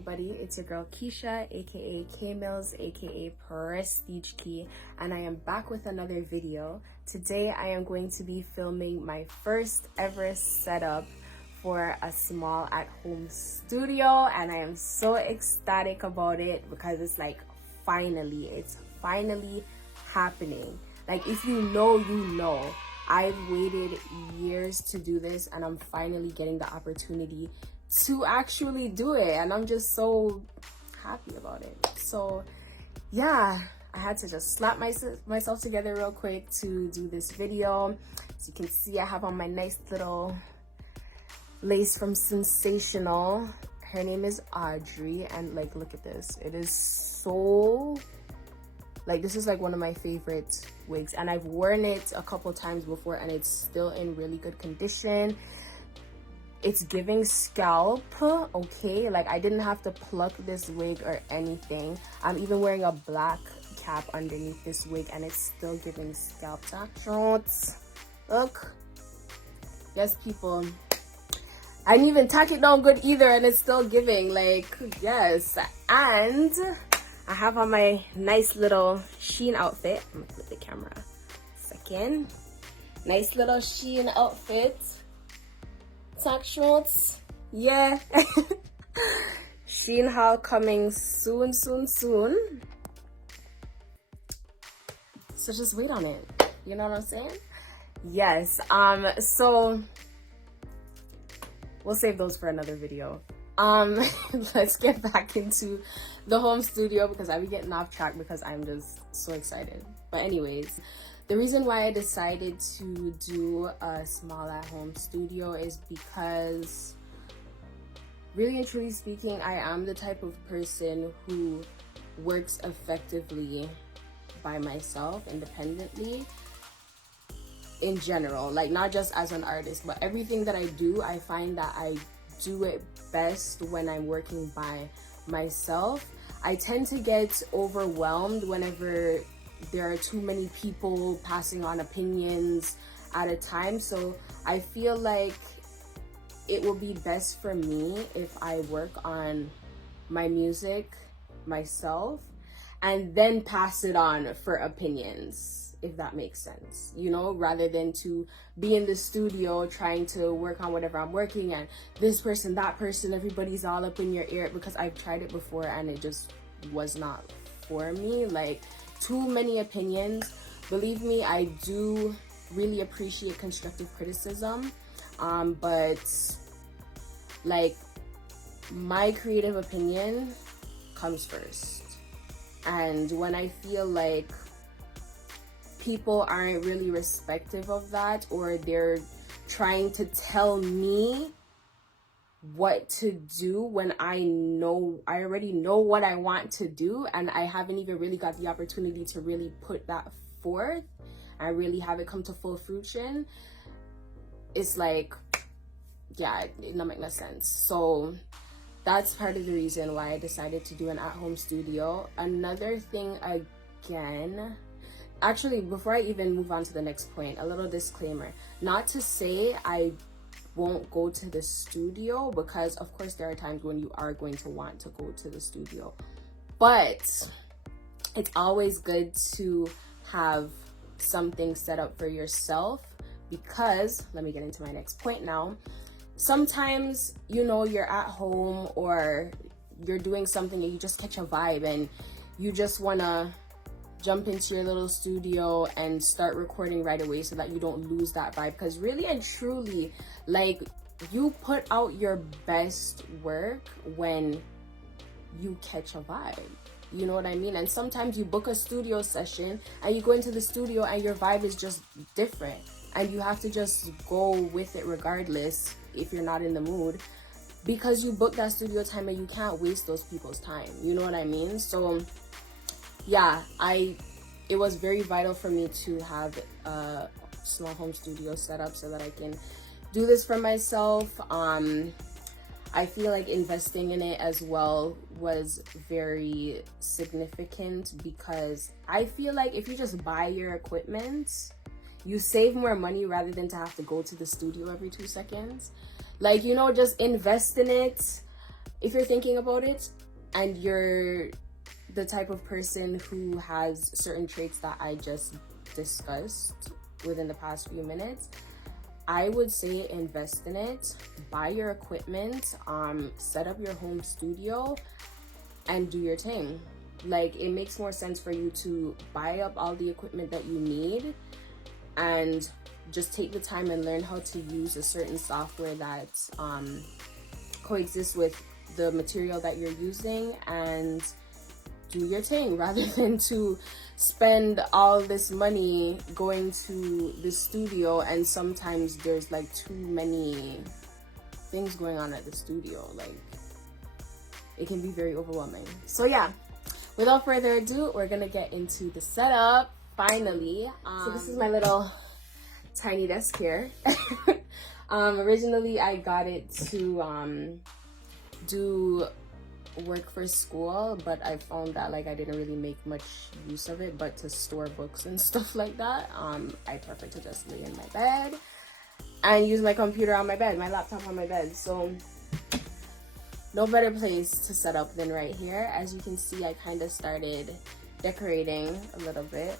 everybody, it's your girl Keisha, aka K Mills, aka Prestige Key, and I am back with another video. Today I am going to be filming my first ever setup for a small at-home studio, and I am so ecstatic about it because it's finally happening. Like, if you know, you know. I've waited years to do this, and I'm finally getting the opportunity to actually do it, and I'm just so happy about it. So yeah, I had to just slap myself together real quick to do this video. As you can see, I have on my nice little lace from Sensational. Her name is Audrey, and like, look at this. It is so, like, this is like one of my favorite wigs, and I've worn it a couple times before and it's still in really good condition. It's giving scalp, okay? Like, I didn't have to pluck this wig or anything. I'm even wearing a black cap underneath this wig and it's still giving scalp shots. Look. Yes, people. I didn't even tack it down good either and it's still giving, like, yes. And I have on my nice little Shein outfit. I'm gonna flip the camera a second. Nice little Shein outfit. Tack shorts, yeah. Shein haul coming soon. So just wait on it. You know what I'm saying? Yes. So we'll save those for another video. Let's get back into the home studio because I'll be getting off track because I'm just so excited. But anyways, the reason why I decided to do a small at-home studio is because, really and truly speaking, I am the type of person who works effectively by myself, independently, in general. Like, not just as an artist, but everything that I do, I find that I do it best when I'm working by myself. I tend to get overwhelmed whenever there are too many people passing on opinions at a time. So I feel like it will be best for me if I work on my music myself and then pass it on for opinions, if that makes sense, you know, rather than to be in the studio trying to work on whatever I'm working and this person, that person, everybody's all up in your ear, because I've tried it before and it just was not for me. Like, too many opinions. Believe me, I do really appreciate constructive criticism, but like, my creative opinion comes first. And when I feel like people aren't really respective of that, or they're trying to tell me what to do when I already know what I want to do, and I haven't even really got the opportunity to really put that forth and really have it come to full fruition, it's like, yeah, it don't make no sense. So that's part of the reason why I decided to do an at-home studio. Another thing, again, actually, before I even move on to the next point, a little disclaimer. Not to say I won't go to the studio, because of course there are times when you are going to want to go to the studio, but it's always good to have something set up for yourself, because, let me get into my next point now. Sometimes, you know, you're at home or you're doing something and you just catch a vibe and you just want to jump into your little studio and start recording right away so that you don't lose that vibe. Because really and truly, like, you put out your best work when you catch a vibe, you know what I mean? And sometimes you book a studio session and you go into the studio and your vibe is just different, and you have to just go with it regardless if you're not in the mood, because you booked that studio time and you can't waste those people's time, you know what I mean? So yeah, it was very vital for me to have a small home studio set up so that I can do this for myself. I feel like investing in it as well was very significant, because I feel like if you just buy your equipment, you save more money rather than to have to go to the studio every 2 seconds. Like, you know, just invest in it, if you're thinking about it and you're the type of person who has certain traits that I just discussed within the past few minutes, I would say invest in it, buy your equipment, set up your home studio and do your thing. Like, it makes more sense for you to buy up all the equipment that you need and just take the time and learn how to use a certain software that coexists with the material that you're using and do your thing, rather than to spend all this money going to the studio and sometimes there's like too many things going on at the studio. Like, it can be very overwhelming. So yeah, without further ado, we're gonna get into the setup finally. So this is my little tiny desk here. Originally I got it to do work for school, but I found that like I didn't really make much use of it, but to store books and stuff like that. I prefer to just lay in my bed and use my computer on my bed, my laptop on my bed. So no better place to set up than right here. As you can see, I kind of started decorating a little bit.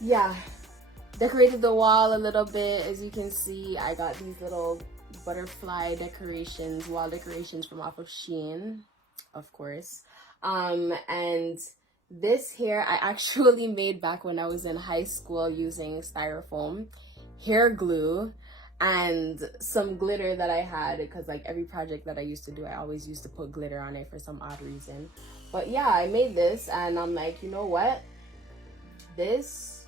Yeah, decorated the wall a little bit. As you can see, I got these little butterfly decorations, wall decorations from off of Shein, of course. And this here I actually made back when I was in high school using styrofoam, hair glue, and some glitter that I had, because like every project that I used to do, I always used to put glitter on it for some odd reason. But yeah, I made this and I'm like, you know what? This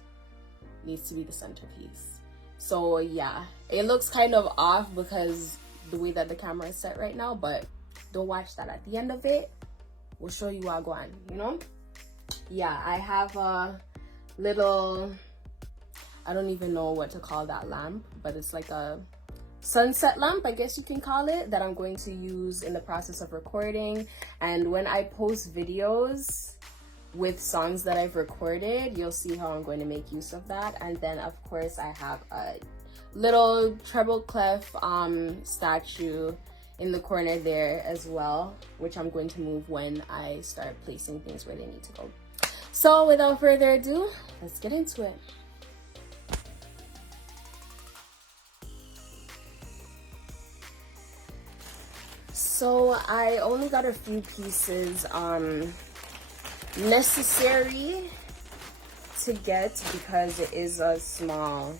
needs to be the centerpiece. So yeah, it looks kind of off because the way that the camera is set right now, but don't watch that. At the end of it, we'll show you what going, you know? Yeah, I have a little, I don't even know what to call that lamp, but it's like a sunset lamp, I guess you can call it, that I'm going to use in the process of recording. And when I post videos with songs that I've recorded, you'll see how I'm going to make use of that. And then of course I have a little treble clef statue in the corner there as well, which I'm going to move when I start placing things where they need to go. So without further ado, let's get into it. So I only got a few pieces necessary to get because it is a small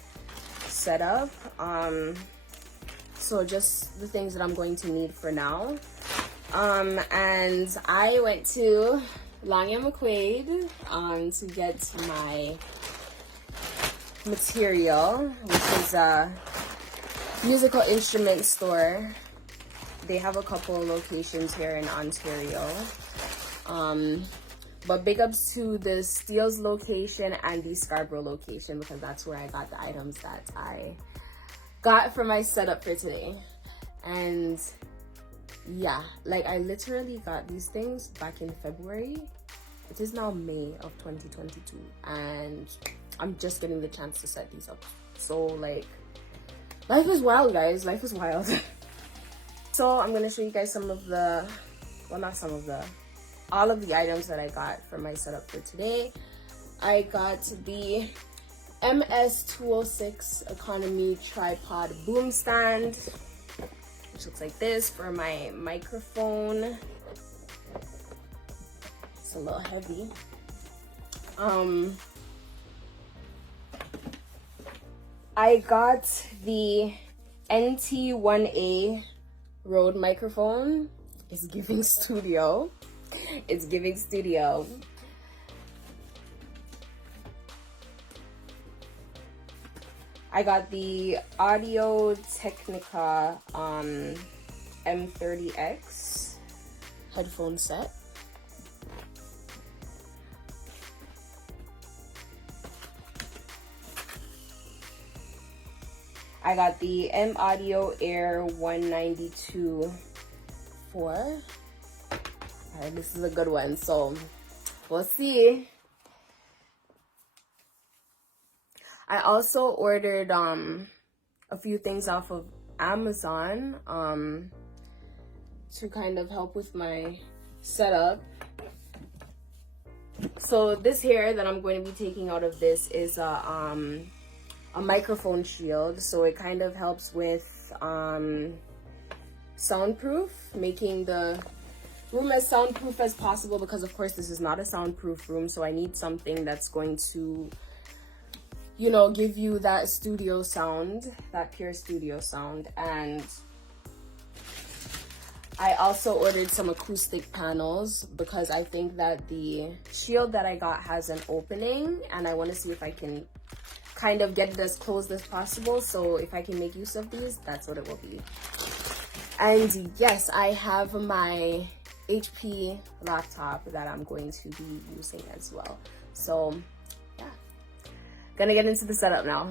setup. So just the things that I'm going to need for now. And I went to Long and McQuaid to get my material, which is a musical instrument store. They have a couple locations here in Ontario. But big ups to the Steeles location and the Scarborough location, because that's where I got the items that I got for my setup for today. And yeah, like I literally got these things back in February. It is now May of 2022 and I'm just getting the chance to set these up. So like, life is wild, guys. Life is wild. So I'm gonna show you guys some of the, well, not some of the, all of the items that I got for my setup for today. I got the MS206 Economy Tripod Boom Stand, which looks like this, for my microphone. It's a little heavy. I got the NT1A Rode microphone. It's giving studio. It's giving studio. I got the Audio Technica M30X headphone set. I got the M Audio Air 192 4. Alright, this is a good one, so we'll see. I also ordered a few things off of Amazon to kind of help with my setup. So this hair that I'm going to be taking out of this is a microphone shield, so it kind of helps with soundproof, making the room as soundproof as possible, because of course this is not a soundproof room, so I need something that's going to, you know, give you that studio sound, that pure studio sound. And I also ordered some acoustic panels because I think that the shield that I got has an opening, and I want to see if I can kind of get it as closed as possible. So if I can make use of these, that's what it will be. And yes, I have my HP laptop that I'm going to be using as well. So yeah, gonna get into the setup now.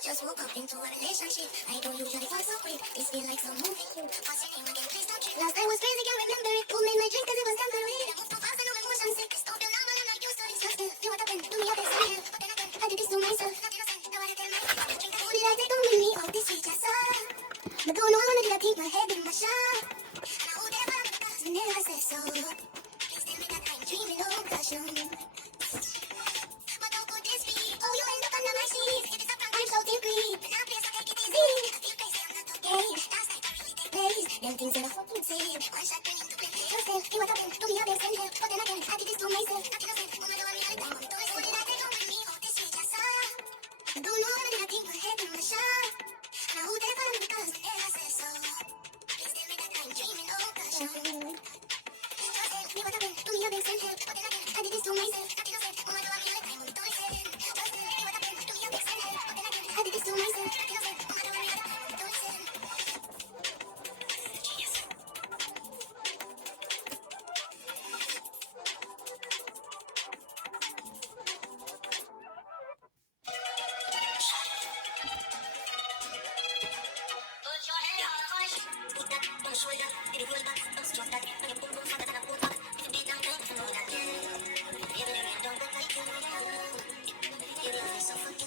Just woke up into a relationship. I don't usually fall so quick. This feel like some movie. What's your name again? Please don't trip. Last night was crazy, can't remember it. Who made my drink cause it was temporary. I moved too fast and no emotion sick. Don't feel normal, I'm not used to this. Just feel what happened. Do me a best real. But then again, I did this to myself. Not innocent, now I tell myself. Drink the food that I take on with me. Oh, this sweet just but don't know when I did I keep my head in my shot. And I would never have the cause we never said so. Please tell me that I'm dreaming of passion. But how could this be? Oh, you end up under my sheets. It is a prank, I'm so deeply. But now please I take it them things that I fucking say. One shot turn into plenty. You say, you what happened to me, I've been sent here. But then again, I did this to myself. Not innocent, woman, you want me all the time. But it's always so that I take on with me out this street, I saw. I don't know whether I think my head in my shot. Now who they follow me because the air says so. Please tell me that I'm dreaming, oh gosh. Just tell me what happened to me, I've been sent here. But then again, I did this to myself. Not innocent, woman, you want me all the time. But it's always so that I take on with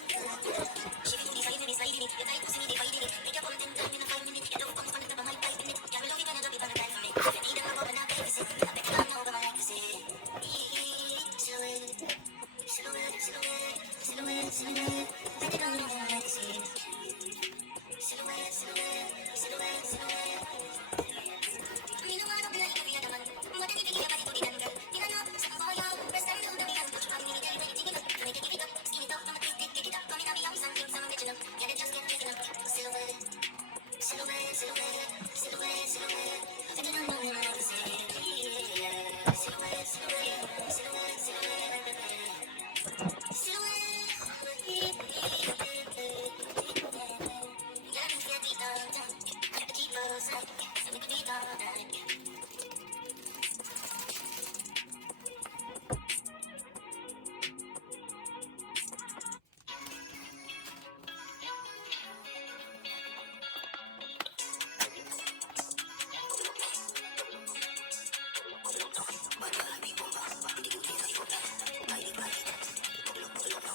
me out this street, I saw. I don't know whether I think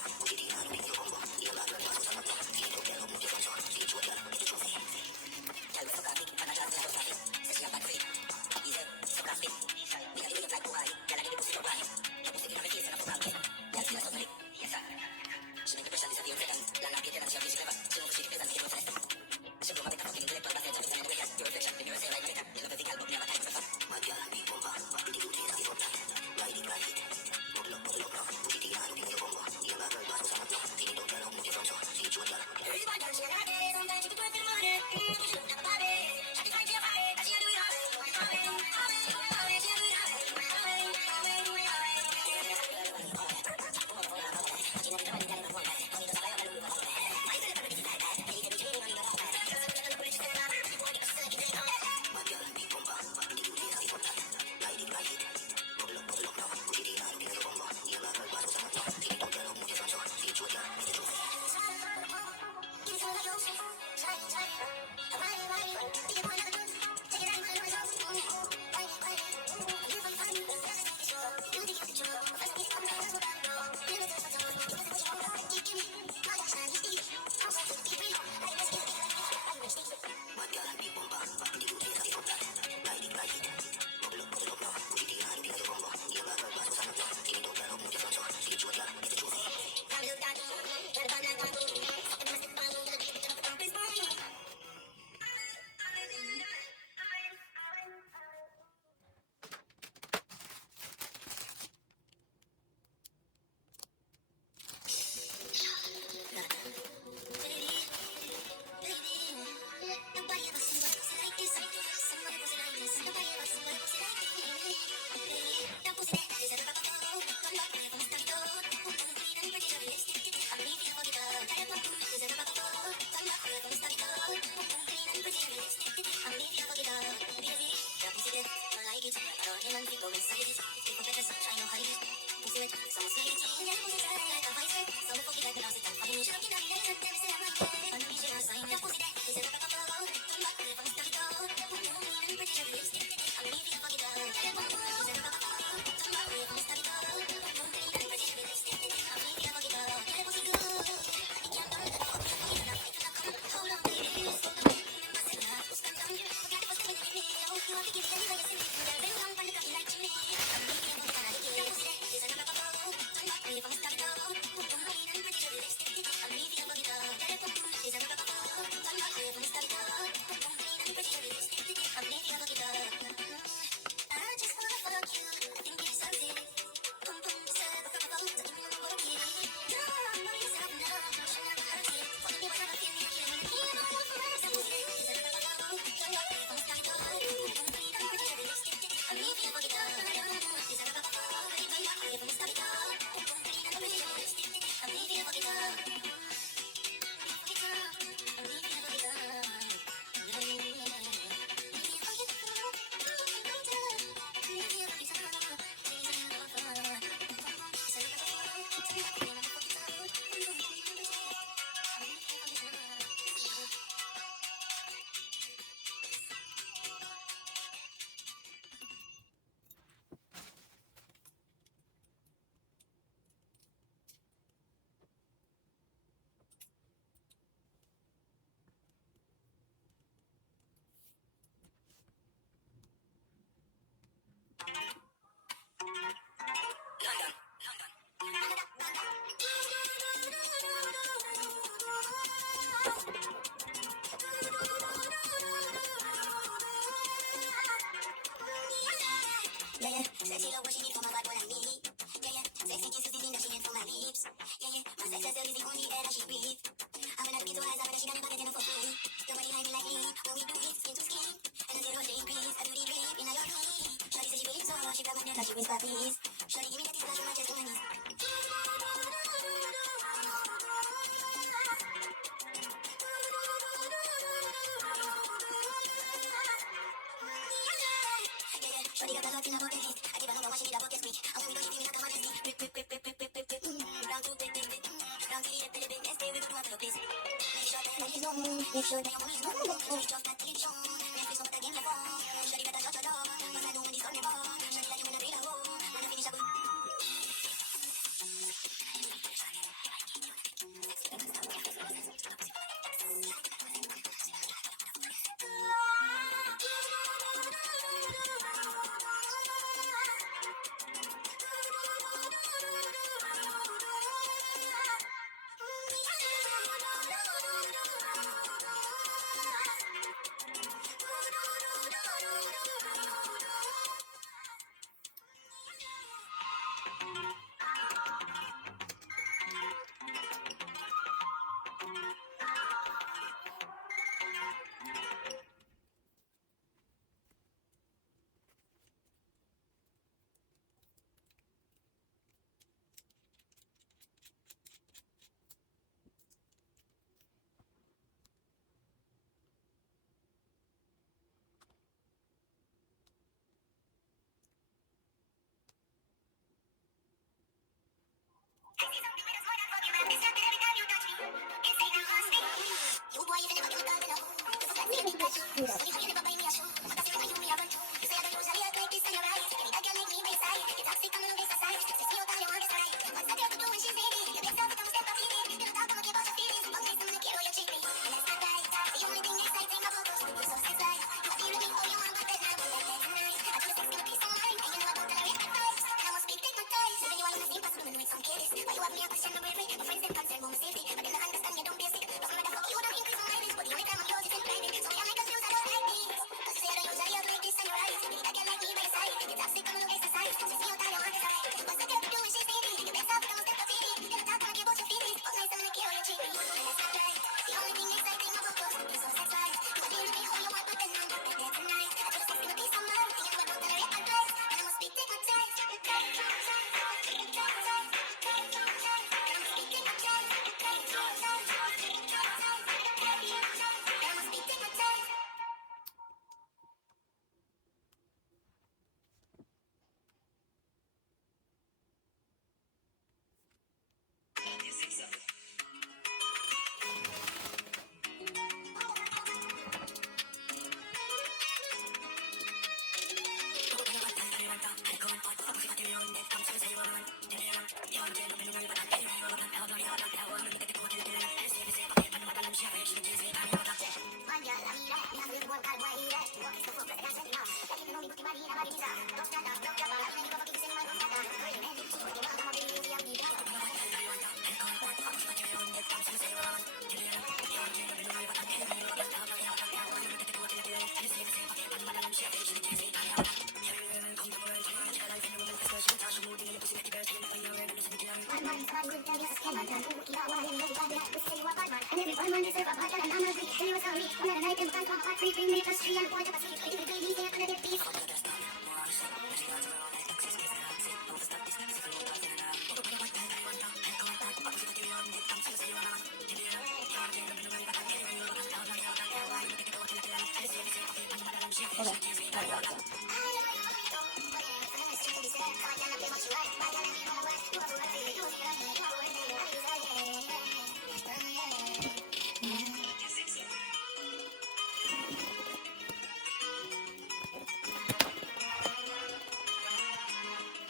my head in my shot. Now who they follow me because the air says so. Please tell me that I'm dreaming, oh gosh. I did this to myself. Not innocent, woman, you want me all the time. But it's always so.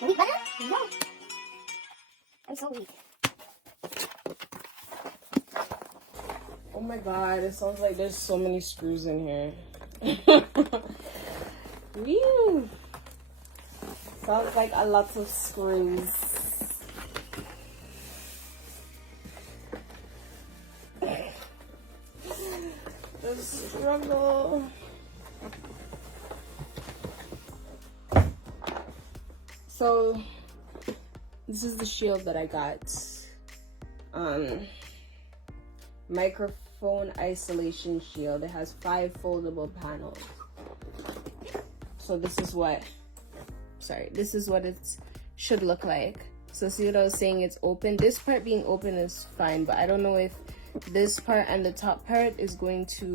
Weak butter? No. I'm so weak. Oh my god, it sounds like there's so many screws in here. Whew. Sounds like a lot of screws. The struggle. So this is the shield that I got. headphone isolation shield. It has 5 foldable panels. So this is what it should look like. So see what I was saying, it's open. This part being open is fine, but I don't know if this part and the top part is going to,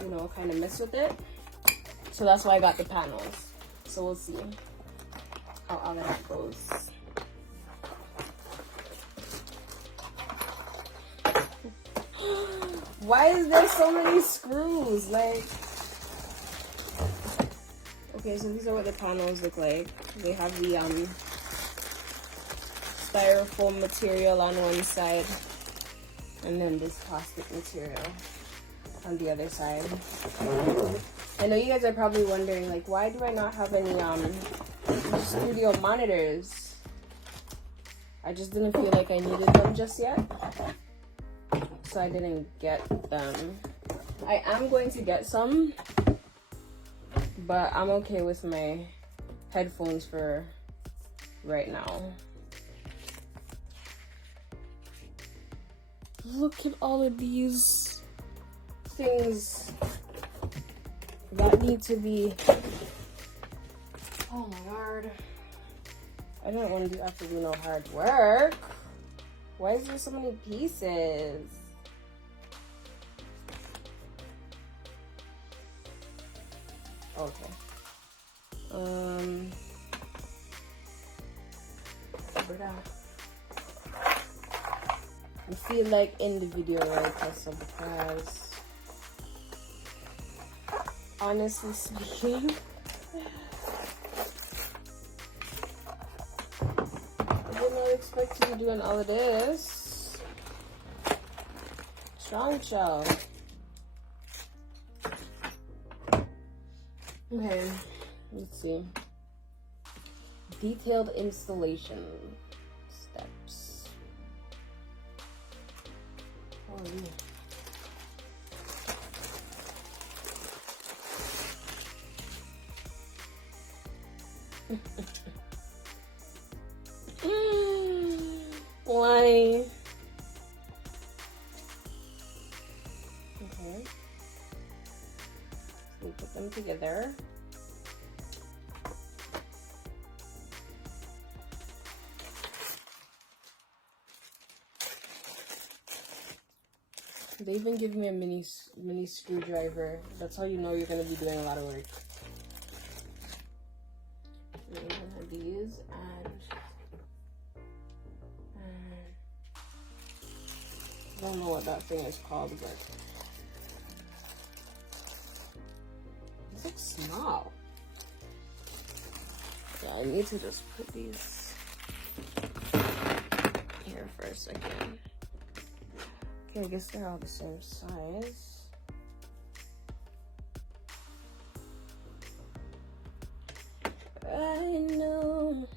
you know, kind of mess with it. So that's why I got the panels. So we'll see how all of that goes. Why is there so many screws? Like, okay, so these are what the panels look like. They have the styrofoam material on one side, and then this plastic material on the other side. I know you guys are probably wondering, like, why do I not have any studio monitors? I just didn't feel like I needed them just yet, so I didn't get them. I am going to get some, but I'm okay with my headphones for right now. Look at all of these things that need to be, oh my god. I don't want to have to do no hard work. Why is there so many pieces? Okay. I feel like in the video like this because honestly speaking, I did not expect you to be doing all of this. Strong show. Okay, let's see. Detailed installation steps. Oh, yeah. Why? Okay. So we put them together. They even give me a mini screwdriver. That's how you know you're gonna be doing a lot of work. We even have these and I don't know what that thing is called, but this looks small. Yeah, I need to just put these here for a second. Okay, I guess they're all the same size. I know.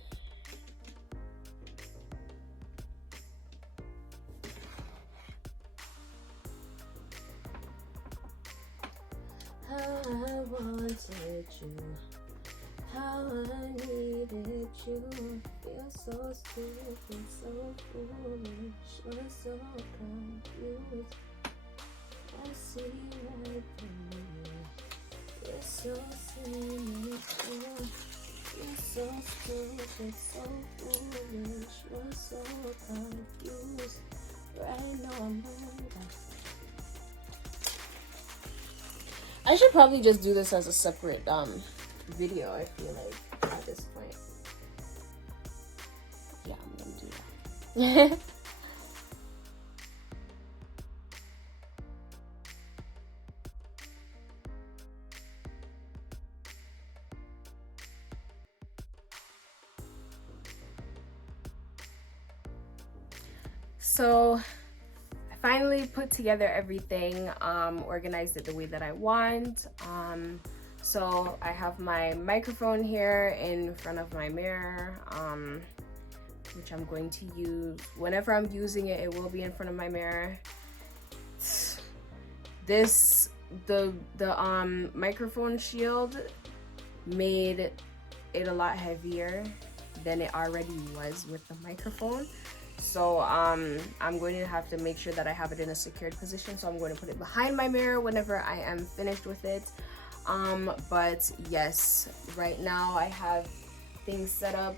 How I wanted you, how I needed you. Feel so stupid, so foolish, or so confused. I see right through you. You're so cynical. You're so stupid, so foolish, you're so confused. Right now I'm mad. I should probably just do this as a separate video, I feel like, at this point. Yeah, I'm gonna do that. So I finally put together everything, organized it the way that I want. So I have my microphone here in front of my mirror, which I'm going to use whenever I'm using it. It will be in front of my mirror. The microphone shield made it a lot heavier than it already was with the microphone. So I'm going to have to make sure that I have it in a secured position. So I'm going to put it behind my mirror whenever I am finished with it. But yes, right now I have things set up.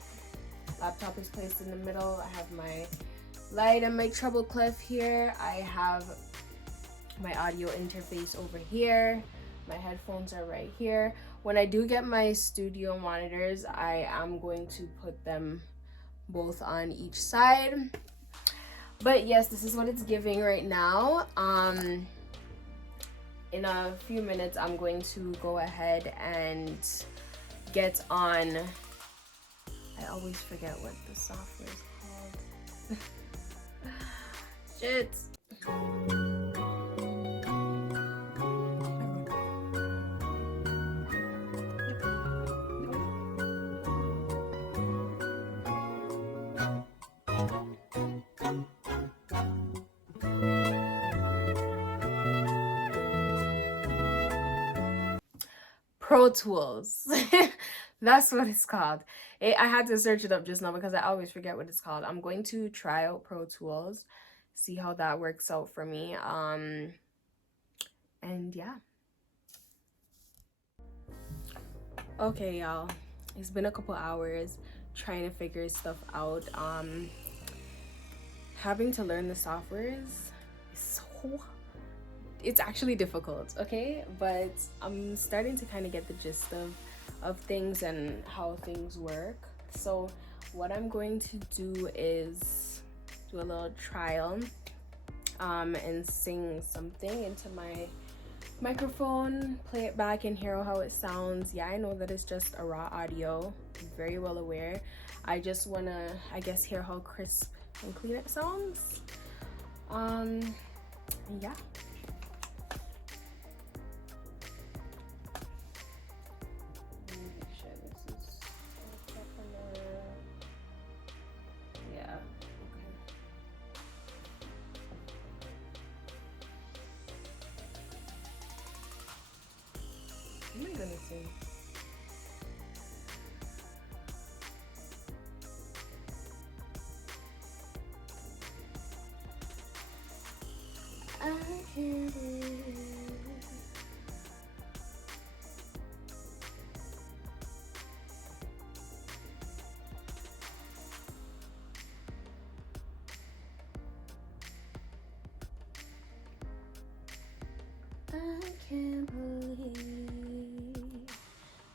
Laptop is placed in the middle. I have my light and my treble clef here. I have my audio interface over here. My headphones are right here. When I do get my studio monitors, I am going to put them both on each side. But yes, this is what it's giving right now. In a few minutes, I'm going to go ahead and get on. I always forget what the software is called. Shit. Pro Tools. That's what it's called. I had to search it up just now because I always forget what it's called. I'm going to try out Pro Tools, see how that works out for me. And yeah. Okay, y'all. It's been a couple hours trying to figure stuff out. Having to learn the softwares is it's actually difficult, okay? But I'm starting to kind of get the gist of things and how things work. So what I'm going to do is do a little trial and sing something into my microphone, play it back and hear how it sounds. Yeah, I know that it's just a raw audio, I'm very well aware. I just want to, I guess, hear how crisp and clean it sounds. Yeah. What am I gonna sing? I can't believe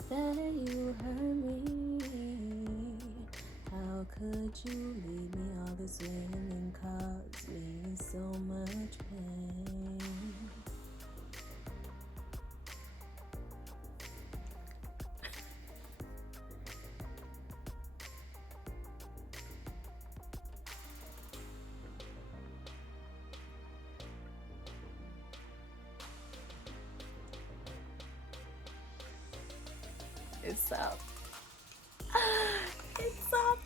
that you hurt me. How could you leave me all this way and then cause me so much pain? It's up. It's up.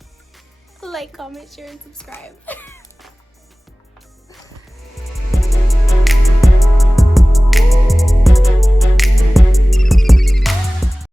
Like, comment, share, and subscribe.